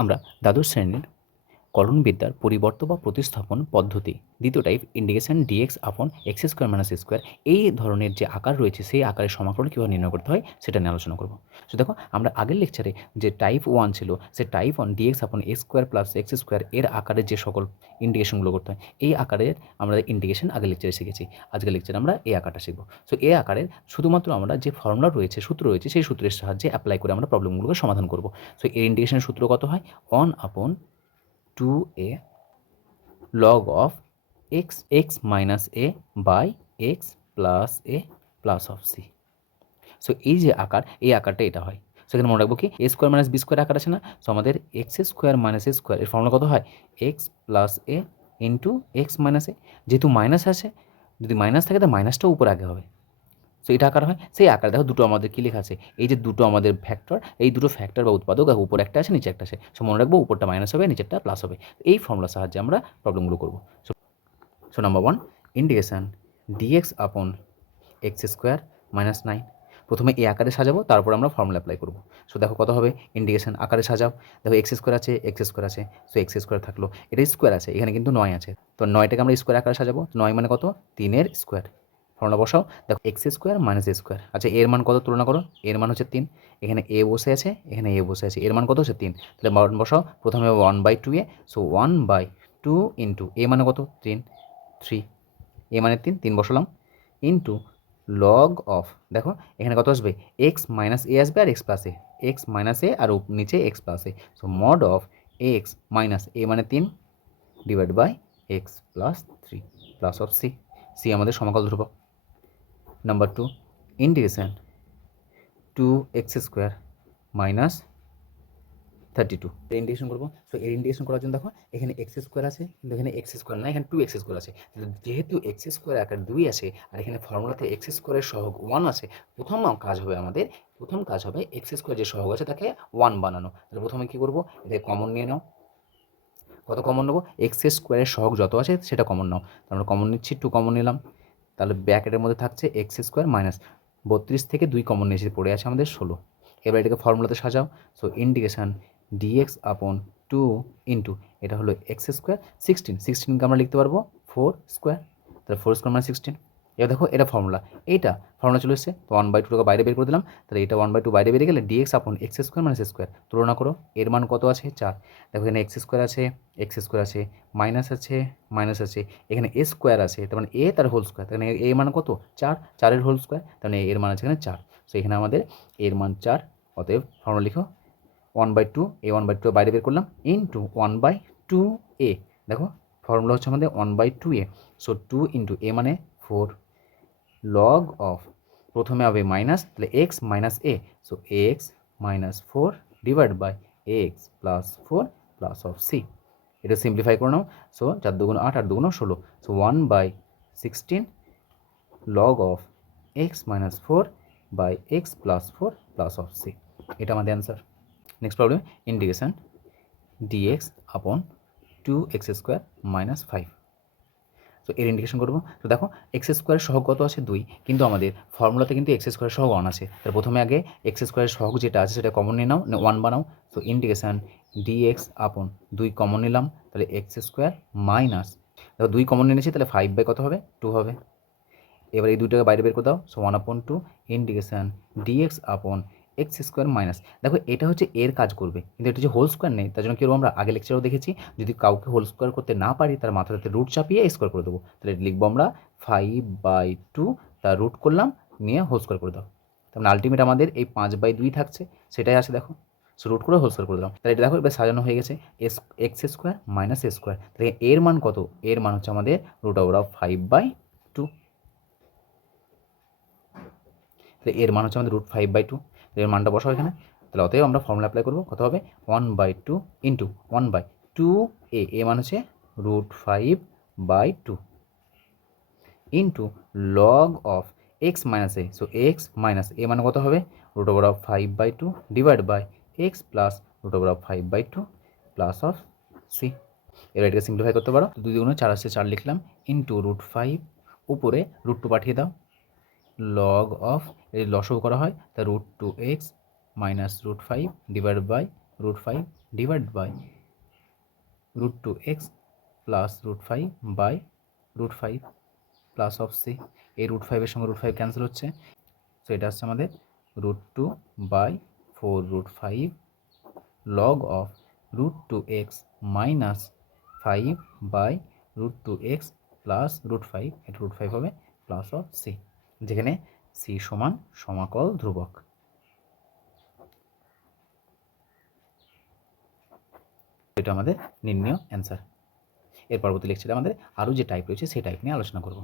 আমরা দ্বাদশ শ্রেণির কলনবিদ্যার পরিবর্ত বা প্রতিস্থাপন পদ্ধতি। দ্বিতীয় type indication dx upon x square minus square এই ধরনের যে আকার রয়েছে, সেই আকারের সমাকলন কীভাবে নির্ণয় করতে হয়, সেটা নিয়ে আলোচনা করব। তো দেখো, আমরা আগের লেকচারে যে টাইপ ওয়ান ছিল, সে type one dx upon x square plus x square এর আকারের যে সকল ইন্ডিকেশনগুলো করতে হয়, এই আকারের আমরা ইন্ডিকেশন আগের লেকচারে শিখেছি। আজকের লেকচারে আমরা এই আকারটা শিখব। সো এই আকারের শুধুমাত্র আমরা যে ফর্মুলা রয়েছে, সূত্র রয়েছে, সেই সূত্রের সাহায্যে অ্যাপ্লাই করে আমরা প্রবলেমগুলোকে সমাধান করব। সো এর ইন্ডিকেশনের সূত্র কত হয়? One upon two a log of x x minus a by x plus a plus of c. So এই যে আকার, এই আকারটা এটা হয়। সেখানে মনে রাখব কি a square minus b square আকার আছে না? সো আমাদের x square minus a square এর ফর্মুলা কত হয়? X plus a into x minus a যেহেতু মাইনাস আছে, যদি মাইনাস থাকে, তাহলে মাইনাসটাও উপর আগে হবে। সো এটা আকার হয়। সেই আকার দেখো দুটো আমাদের কী লেখা আছে? এই যে দুটো আমাদের ফ্যাক্টর এই দুটো ফ্যাক্টর বা উৎপাদক উপর একটা আছে নিচে একটা আছে সো মনে রাখব উপরটা মাইনাস হবে, নিচেরটা প্লাস হবে। এই ফর্মুলার সাহায্যে আমরা প্রবলেমগুলো করব। So so number one indication d x upon x square minus nine প্রথমে এই আকারে সাজাবো, তারপর আমরা ফর্মুলা অ্যাপ্লাই করব। সো দেখো কত হবে? ইন্ডিকেশন আকারে সাজাও। দেখো এক্স স্কোয়ার আছে এক্স স্কোয়ার আছে। সো এক্স স্কোয়ার থাকল। এটা স্কোয়ার আছে, এখানে কিন্তু নয় আছে। তো নয়টাকে আমরা স্কোয়ার আকারে সাজাবো। নয় মানে কত? তিনের স্কোয়ার ফর্মুলা বসাও। দেখো এক্স স্কোয়ার মাইনাস স্কোয়ার আচ্ছা এর মান কত তুলনা করো? এর মান হচ্ছে তিন। এখানে এ বসে আছে, এখানে এ বসে আছে। এর মান কত হচ্ছে তিন? তাহলে মান বসাও। প্রথমে one by two a. So one by two into a মানে কত? তিন। থ্রি এ মানে তিন তিন বসালাম। ইন্টু লগ অফ দেখো, এখানে কত আসবে? এক্স মাইনাস এ আসবে আর x plus a x minus a আর নিচে x plus a so mod of x minus a মানে তিন divide by x plus three plus of c c আমাদের সমকাল ধ্রুবক। Number two integration two x square minus thirty two integration করব। তো এর integration করার জন্য দেখো, এখানে এক্স স্কোয়ার আছে, কিন্তু এখানে এক্স স্কোয়ার না, এখানে টু এক্স স্কোয়ার আছে। যেহেতু এক্স স্কোয়ার আকার দুই আছে, আর এখানে ফর্মুলাতে এক্স স্কোয়ারের সহগ ওয়ান আছে, প্রথম কাজ হবে আমাদের, প্রথম কাজ হবে এক্স স্কোয়ার যে সহগ আছে তাকে ওয়ান বানানো। তাহলে প্রথমে কী করব? এটা কমন নিয়ে নাও। কত কমন নেব? এক্স স্কোয়ারের সহগ যত আছে সেটা কমন নাও। তো আমরা কমন নিচ্ছি টু কমন নিলাম। তাহলে ব্র্যাকেটের মধ্যে থাকছে এক্স স্কোয়ার মাইনাস বত্রিশ থেকে দুই কমন নিয়েছে পড়ে আছে আমাদের ষোলো। এবার এটাকে ফর্মুলাতে সাজাও। So indication d x upon two into এটা হলো এক্স স্কোয়ার সিক্সটিন সিক্সটিনকে আমরা লিখতে পারব ফোর স্কোয়ার তাহলে ফোর স্কোয়ার মানে সিক্সটিন এবার দেখো এটা ফর্মুলা এইটা ফর্মুলা চলে এসেছে, তো ওয়ান বাই টুটাকে বাইরে বের করে দিলাম, তাহলে এটা ওয়ান বাই টু বাইরে বেরিয়ে গেলে dx upon x square minus square তুলনা করো, এর মান কত আছে? চার। দেখো এখানে এক্স স্কোয়ার আছে এক্স স্কোয়ার আছে মাইনাস আছে মাইনাস আছে। এখানে এ স্কোয়ার আছে, তার মানে এ তার হোল স্কোয়ার তার মানে এ মান কত? চার। চারের হোল স্কোয়ার তার মানে এর মান আছে এখানে চার। সো এখানে আমাদের এর মান চার, অতএব ফর্মুলা লিখো one by two a one by two বাইরে বের করলাম into one by two a দেখো ফর্মুলা হচ্ছে আমাদের one by two a so two into a মানে ফোর লগ অফ প্রথমে হবে মাইনাস তাহলে x minus a so x minus four divide by x plus four plus of c এটা simplify করে নাও। সো চার দুগুণ আট আট দুগুণ ষোলো। So one by sixteen log of x minus four by x plus four plus of c এটা আমাদের answer next problem integration d x upon two x square minus five তো এর ইন্ডিকেশন করব। তো দেখো এক্স স্কোয়ারের সহগ কত আছে? দুই। কিন্তু আমাদের ফর্মুলাতে কিন্তু এক্স স্কোয়ারের সহগ ওয়ান আছে। তাহলে প্রথমে আগে এক্স স্কোয়ারের সহগ যেটা আছে, সেটা কমন নিয়ে নাও ওয়ান বানাও। তো ইন্ডিকেশান ডিএক্স আপন দুই কমন নিলাম। তাহলে এক্স স্কোয়ার মাইনাস দেখো দুই কমন নিয়ে নিয়েছি, তাহলে ফাইভ বাই কত হবে? টু হবে। এবার এই দুইটাকে বাইরে বের করে দাও। So one upon two indication d x upon x square minus দেখো, এটা হচ্ছে এর কাজ করবে, কিন্তু এটা যে হোল স্কোয়ার নেই, তার জন্য কি করব আমরা? আগে লেকচারও দেখেছি, যদি কাউকে হোল স্কোয়ার করতে না পারি, তার মাথাটাতে রুট চাপিয়ে স্কোয়ার করে দেবো। তাহলে লিখব আমরা ফাইভ বাই টু তার রুট করলাম, নিয়ে হোল স্কোয়ার করে দাও। তার মানে আলটিমেট আমাদের এই পাঁচ বাই দুই থাকছে, সেটাই আছে, দেখো। সো রুট করে হোল স্কোয়ার করে দিলাম। তাহলে এটা দেখো, এবার সাজানো হয়ে গেছে as x square minus square তাহলে এর মান কত? এর মান হচ্ছে আমাদের root over of five by two তাহলে এর মান হচ্ছে আমাদের রুট ফাইভ বাই টু এর মানটা বসাও এখানে। তাহলে অতএব আমরা ফর্মুলা অ্যাপ্লাই করব। কত হবে? One by two into one by two a a মান হচ্ছে root five by two into log of x minus a so x minus a মানে কত হবে? Root over of five by two divide by x plus root over of five by two plus of c এবার এটাকে simplify করতে পারো। দুগুণ চার আসছে, চার লিখলাম। ইন্টু রুট ফাইভ উপরে রুট টু পাঠিয়ে দাও। লগ অফ এই লসও করা হয়, তা root two x minus root five divide by root five divide by root two x plus root five by root five plus of c এই root ফাইভের সঙ্গে রুট ফাইভ ক্যান্সেল হচ্ছে। সো এটা হচ্ছে আমাদের root two by four root five log of root two x minus five by root two x plus root five এটা root five হবে plus of c যেখানে সি সমান সমাকল ধ্রুবক। এটা আমাদের নির্ণয় অ্যান্সার এর পরবর্তী লেকচারে আমাদের আরও যে টাইপ রয়েছে, সেই টাইপ নিয়ে আলোচনা করব।